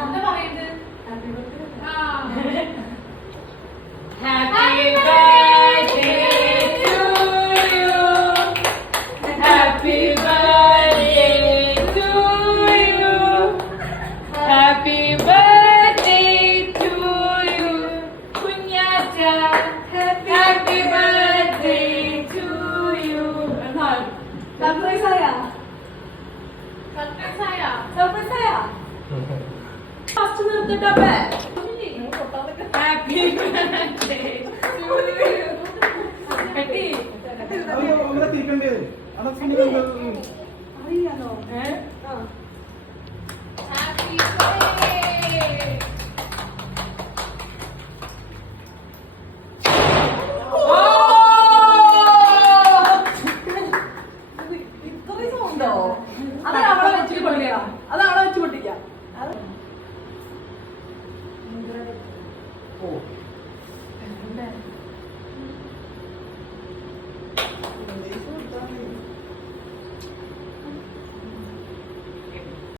എന്താ പറയുന്നത്? Happy birthday to you. Happy birthday to you. Happy birthday to you. Kunyata. Happy birthday to you. Surprise ആയാ? Surprise ആയാ? First നിർത്തിട്ടപ്പേ Happy birthday to you. Happy. അറിയാലോ? Happy birthday. ഇത്രയും ഉണ്ടോ? അത് അവളെ വെച്ചിട്ട് പൊട്ടിക്കാം. അത് അവളെ വെച്ച് പൊട്ടിക്കാം. Oh.